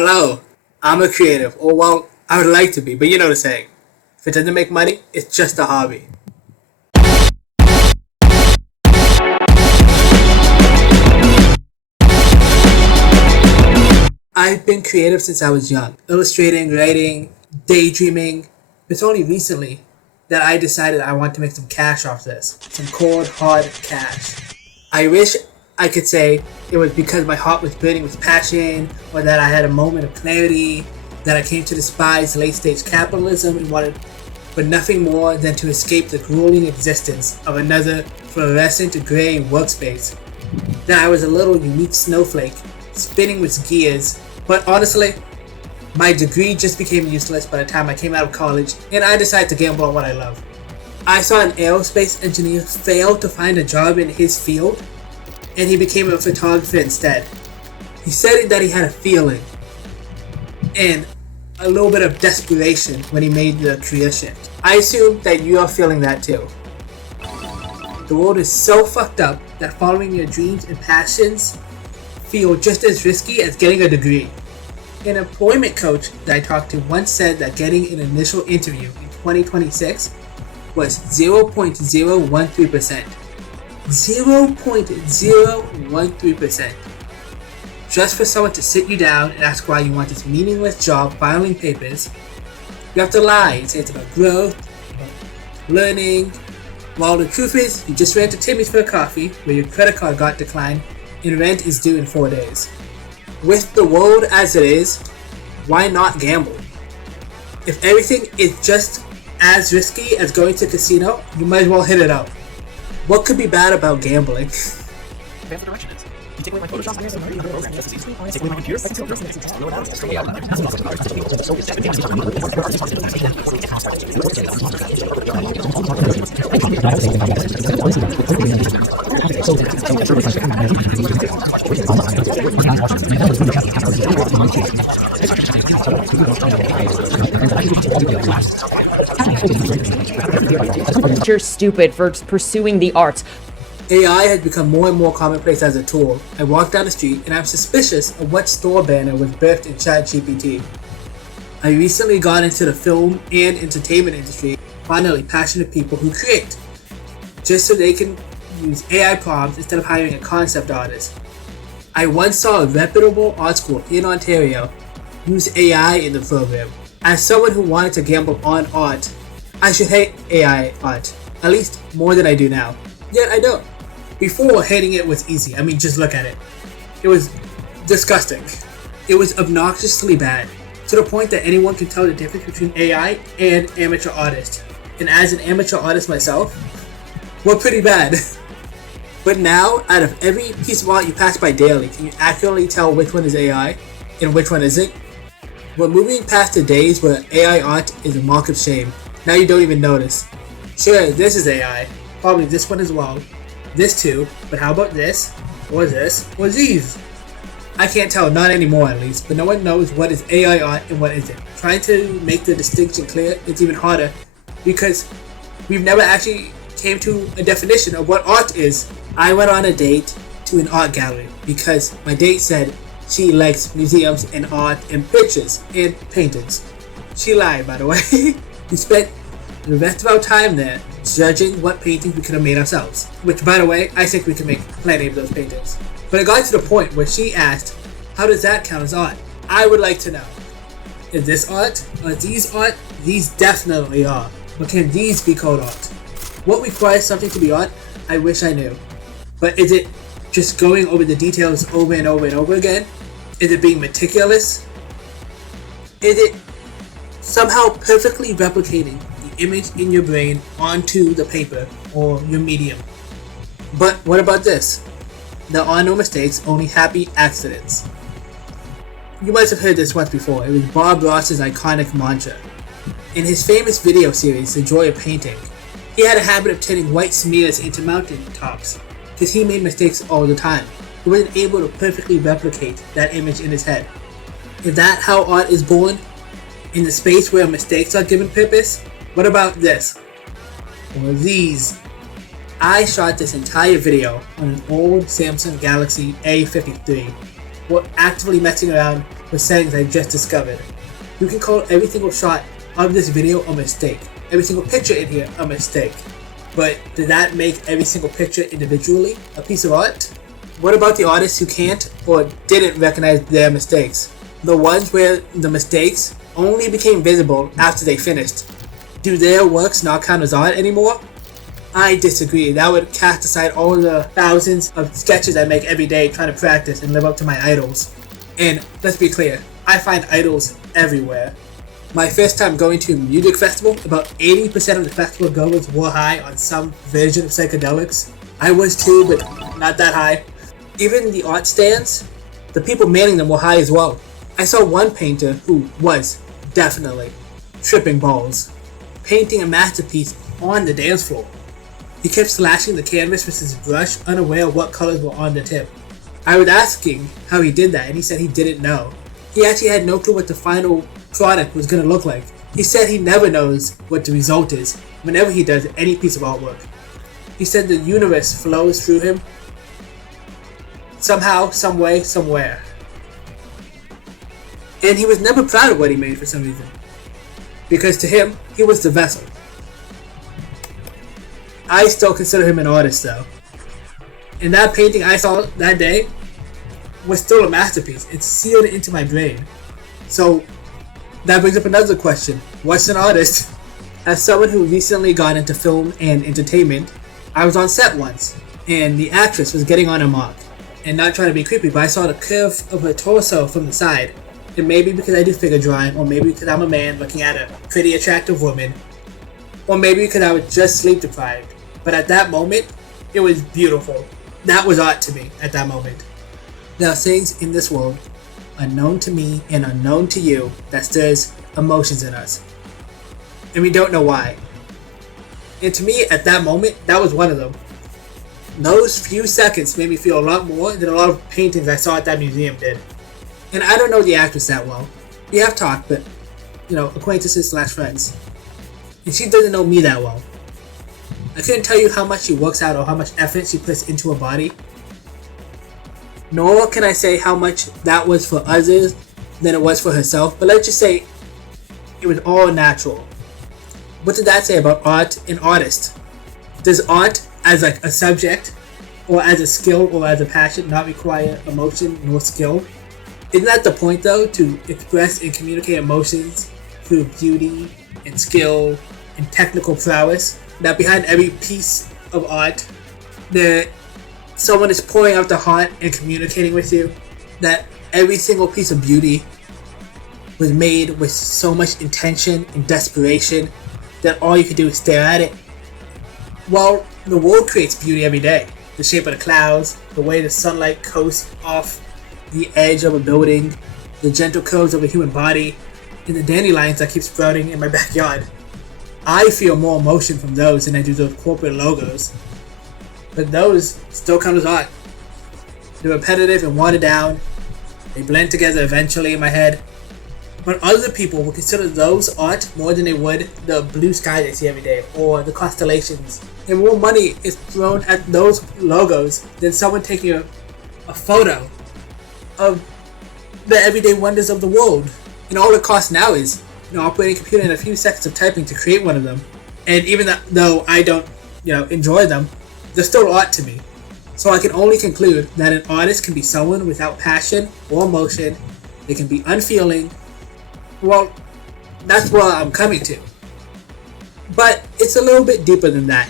Hello, I'm a creative, or well, I would like to be, but you know the saying. If it doesn't make money, it's just a hobby. I've been creative since I was young, illustrating, writing, daydreaming. It's only recently that I decided I want to make some cash off this. Some cold, hard cash. I wish I could say it was because my heart was burning with passion, or that I had a moment of clarity, that I came to despise late stage capitalism and wanted but nothing more than to escape the grueling existence of another fluorescent gray workspace. That I was a little unique snowflake, spinning with gears, but honestly, my degree just became useless by the time I came out of college, and I decided to gamble on what I love. I saw an aerospace engineer fail to find a job in his field, and he became a photographer instead. He said that he had a feeling, and a little bit of desperation when he made the career shift. I assume that you are feeling that too. The world is so fucked up that following your dreams and passions feel just as risky as getting a degree. An employment coach that I talked to once said that getting an initial interview in 2026 was 0.013%. 0.013%. Just for someone to sit you down and ask why you want this meaningless job filing papers, you have to lie and say it's about growth, about learning, while the truth is you just ran to Timmy's for a coffee where your credit card got declined and rent is due in 4 days. With the world as it is, why not gamble? If everything is just as risky as going to a casino, you might as well hit it out. What could be bad about gambling? Advance the direction is. You take away my Photoshop, I can still read the program just as easily. Take away my computer, I can still do it. Slow it down, just way out. You're stupid for pursuing the arts. AI has become more and more commonplace as a tool. I walk down the street and I'm suspicious of what store banner was birthed in ChatGPT. I recently got into the film and entertainment industry, finally passionate people who create, just so they can use AI prompts instead of hiring a concept artist. I once saw a reputable art school in Ontario use AI in the program. As someone who wanted to gamble on art, I should hate AI art, at least more than I do now. Yet I don't. Before, hating it was easy. I mean, just look at it. It was disgusting. It was obnoxiously bad, to the point that anyone could tell the difference between AI and amateur artist. And as an amateur artist myself, we're pretty bad. But now, out of every piece of art you pass by daily, can you accurately tell which one is AI and which one isn't? We're moving past the days where AI art is a mark of shame. Now you don't even notice. Sure, this is AI. Probably this one as well. This too, but how about this? Or this? Or these? I can't tell, not anymore at least, but no one knows what is AI art and what isn't. Trying to make the distinction clear is even harder because we've never actually came to a definition of what art is. I went on a date to an art gallery because my date said she likes museums and art and pictures and paintings. She lied, by the way. We spent the rest of our time there judging what paintings we could have made ourselves. Which, by the way, I think we can make plenty of those paintings. But it got to the point where she asked, how does that count as art? I would like to know. Is this art? Are these art? These definitely are. But can these be called art? What requires something to be art? I wish I knew. But is it just going over the details over and over and over again? Is it being meticulous? Is it somehow perfectly replicating the image in your brain onto the paper or your medium? But what about this? There are no mistakes, only happy accidents. You might have heard this once before. It was Bob Ross's iconic mantra. In his famous video series, The Joy of Painting, he had a habit of turning white smears into mountain tops because he made mistakes all the time. He wasn't able to perfectly replicate that image in his head. Is that how art is born? In the space where mistakes are given purpose? What about this? Or these? I shot this entire video on an old Samsung Galaxy A53. or actively messing around with settings I just discovered. You can call every single shot of this video a mistake, every single picture in here a mistake. But did that make every single picture individually a piece of art? What about the artists who can't or didn't recognize their mistakes? The ones where the mistakes only became visible after they finished. Do their works not count as art anymore? I disagree. That would cast aside all the thousands of sketches I make every day trying to practice and live up to my idols. And let's be clear, I find idols everywhere. My first time going to a music festival, about 80% of the festival goers were high on some version of psychedelics. I was too, but not that high. Even the art stands, the people manning them were high as well. I saw one painter who was definitely tripping balls, painting a masterpiece on the dance floor. He kept slashing the canvas with his brush, unaware of what colors were on the tip. I was asking how he did that, and he said he didn't know. He actually had no clue what the final product was going to look like. He said he never knows what the result is whenever he does any piece of artwork. He said the universe flows through him somehow, some way, somewhere. And he was never proud of what he made for some reason. Because to him, he was the vessel. I still consider him an artist though. And that painting I saw that day was still a masterpiece. It's sealed into my brain. So that brings up another question. What's an artist? As someone who recently got into film and entertainment, I was on set once, and the actress was getting on her mark. And not trying to be creepy, but I saw the curve of her torso from the side. And maybe because I do figure drawing, or maybe because I'm a man looking at a pretty attractive woman, or maybe because I was just sleep deprived. But at that moment, it was beautiful. That was art to me at that moment. There are things in this world, unknown to me and unknown to you, that stirs emotions in us. And we don't know why. And to me, at that moment, that was one of them. Those few seconds made me feel a lot more than a lot of paintings I saw at that museum did. And I don't know the actress that well. We have talked, but, acquaintances / friends. And she doesn't know me that well. I couldn't tell you how much she works out or how much effort she puts into her body. Nor can I say how much that was for others than it was for herself, but let's just say it was all natural. What did that say about art and artist? Does art as like a subject or as a skill or as a passion not require emotion nor skill? Isn't that the point though, to express and communicate emotions through beauty and skill and technical prowess? That behind every piece of art, someone is pouring out their heart and communicating with you. That every single piece of beauty was made with so much intention and desperation that all you could do is stare at it. Well, the world creates beauty every day. The shape of the clouds, the way the sunlight coasts off the edge of a building, the gentle curves of a human body, and the dandelions that keep sprouting in my backyard. I feel more emotion from those than I do those corporate logos. But those still count as art. They're repetitive and watered down. They blend together eventually in my head. But other people will consider those art more than they would the blue sky they see every day or the constellations. And more money is thrown at those logos than someone taking a photo of the everyday wonders of the world. And all it costs now is operating a computer and a few seconds of typing to create one of them. And even though I don't, enjoy them, they're still art to me. So I can only conclude that an artist can be someone without passion or emotion. They can be unfeeling. Well, that's what I'm coming to. But it's a little bit deeper than that.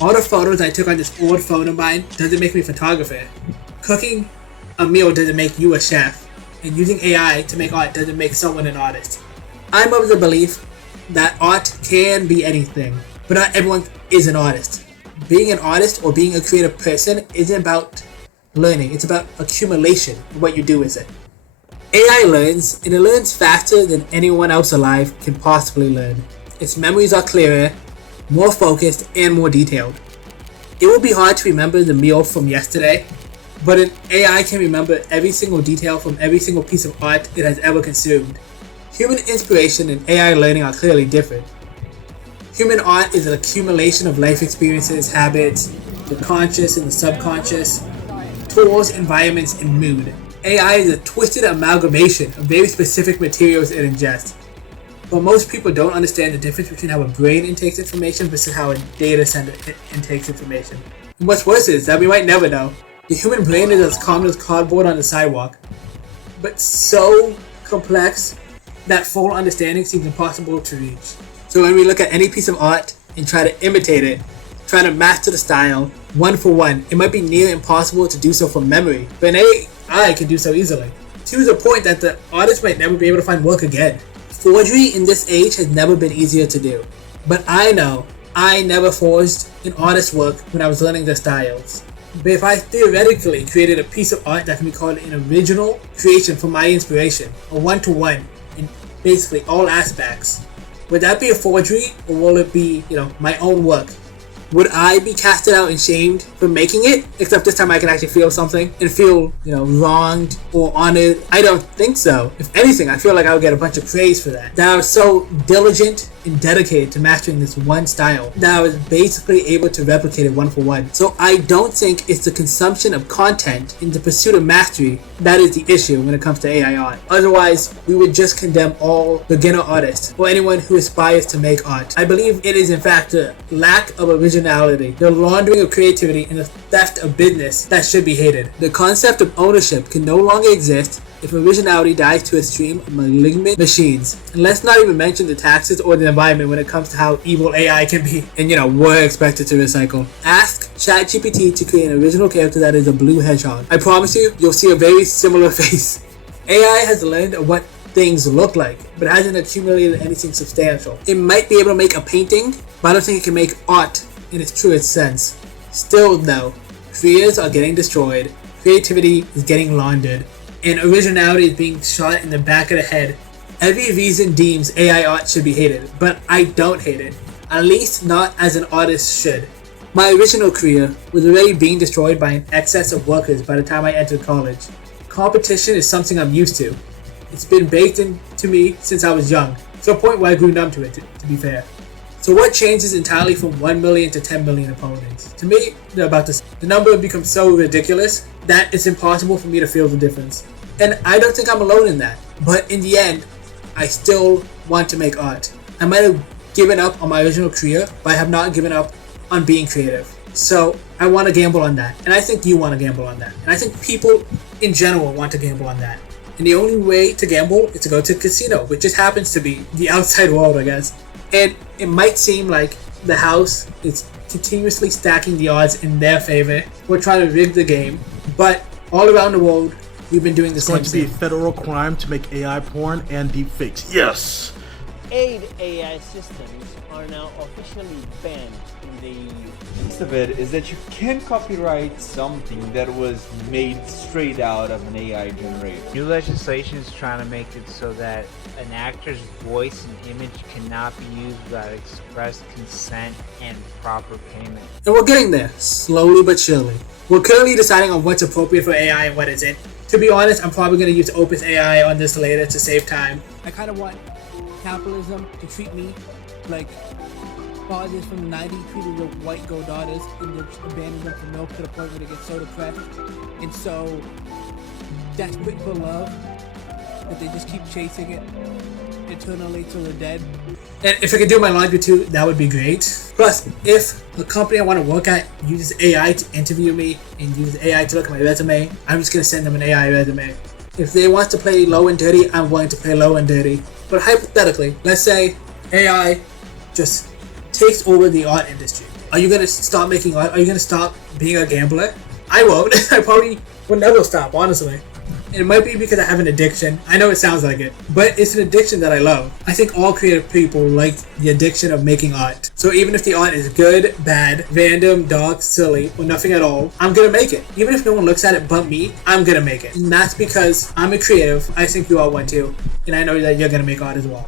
All the photos I took on this old phone of mine doesn't make me a photographer. Cooking a meal doesn't make you a chef. And using AI to make art doesn't make someone an artist. I'm of the belief that art can be anything, but not everyone is an artist. Being an artist or being a creative person isn't about learning, it's about accumulation of what you do with it. AI learns, and it learns faster than anyone else alive can possibly learn. Its memories are clearer, more focused, and more detailed. It will be hard to remember the meal from yesterday, but an AI can remember every single detail from every single piece of art it has ever consumed. Human inspiration and AI learning are clearly different. Human art is an accumulation of life experiences, habits, the conscious and the subconscious, tools, environments, and mood. AI is a twisted amalgamation of very specific materials it ingests. But most people don't understand the difference between how a brain intakes information versus how a data center intakes information. And what's worse is that we might never know. The human brain is as common as cardboard on the sidewalk, but so complex that full understanding seems impossible to reach. So when we look at any piece of art and try to imitate it, try to master the style one for one, it might be near impossible to do so from memory, but an AI can do so easily. To the point that the artist might never be able to find work again. Forgery in this age has never been easier to do, but I know I never forged an artist's work when I was learning their styles. But if I theoretically created a piece of art that can be called an original creation from my inspiration, a one-to-one in basically all aspects, would that be a forgery, or will it be, my own work? Would I be casted out and shamed for making it? Except this time I can actually feel something and feel, wronged or honored. I don't think so. If anything, I feel like I would get a bunch of praise for that. That I was so diligent and dedicated to mastering this one style that I was basically able to replicate it one for one. So I don't think it's the consumption of content in the pursuit of mastery that is the issue when it comes to AI art. Otherwise, we would just condemn all beginner artists or anyone who aspires to make art. I believe it is in fact the lack of originality, the laundering of creativity, and the theft of business that should be hated. The concept of ownership can no longer exist if originality dies to a stream of malignant machines. And let's not even mention the taxes or the environment when it comes to how evil AI can be. And we're expected to recycle. Ask ChatGPT to create an original character that is a blue hedgehog. I promise you'll see a very similar face. AI has learned what things look like, but hasn't accumulated anything substantial. It might be able to make a painting, but I don't think it can make art in its truest sense. Still though, careers are getting destroyed, creativity is getting laundered, and originality is being shot in the back of the head. Every reason deems AI art should be hated, but I don't hate it. At least not as an artist should. My original career was already being destroyed by an excess of workers by the time I entered college. Competition is something I'm used to. It's been baked into me since I was young, to a point where I grew numb to it, to be fair. So what changes entirely from 1 million to 10 million opponents? To me, they're about to. The number becomes so ridiculous that it's impossible for me to feel the difference. And I don't think I'm alone in that. But in the end, I still want to make art. I might have given up on my original career, but I have not given up on being creative. So I want to gamble on that. And I think you want to gamble on that. And I think people in general want to gamble on that. And the only way to gamble is to go to a casino, which just happens to be the outside world, I guess. And it might seem like the house is continuously stacking the odds in their favor. We're trying to rig the game. But all around the world, we've been doing the same thing. It's going to be a federal crime to make AI porn and deepfakes. Yes! 8 AI systems are now officially banned in the EU. Piece of it is that you can't copyright something that was made straight out of an AI generator. New legislation is trying to make it so that an actor's voice and image cannot be used without express consent and proper payment. And we're getting there, slowly but surely. We're currently deciding on what's appropriate for AI and what isn't. To be honest, I'm probably going to use Opus AI on this later to save time. I kind of want capitalism to treat me like fathers from the 90s treated their white girl daughters and just abandon them for milk to the point where they get so depressed and so desperate for love that they just keep chasing it eternally till they're dead. And if I could do my laundry too, that would be great. Plus, if the company I want to work at uses AI to interview me and uses AI to look at my resume, I'm just going to send them an AI resume. If they want to play low and dirty, I'm willing to play low and dirty. But hypothetically, let's say AI just takes over the art industry. Are you going to stop making art? Are you going to stop being a gambler? I won't. I probably will never stop, honestly. It might be because I have an addiction. I know it sounds like it, but it's an addiction that I love. I think all creative people like the addiction of making art. So even if the art is good, bad, random, dark, silly, or nothing at all, I'm gonna make it. Even if no one looks at it but me, I'm gonna make it. And that's because I'm a creative. I think you all want to. And I know that you're gonna make art as well.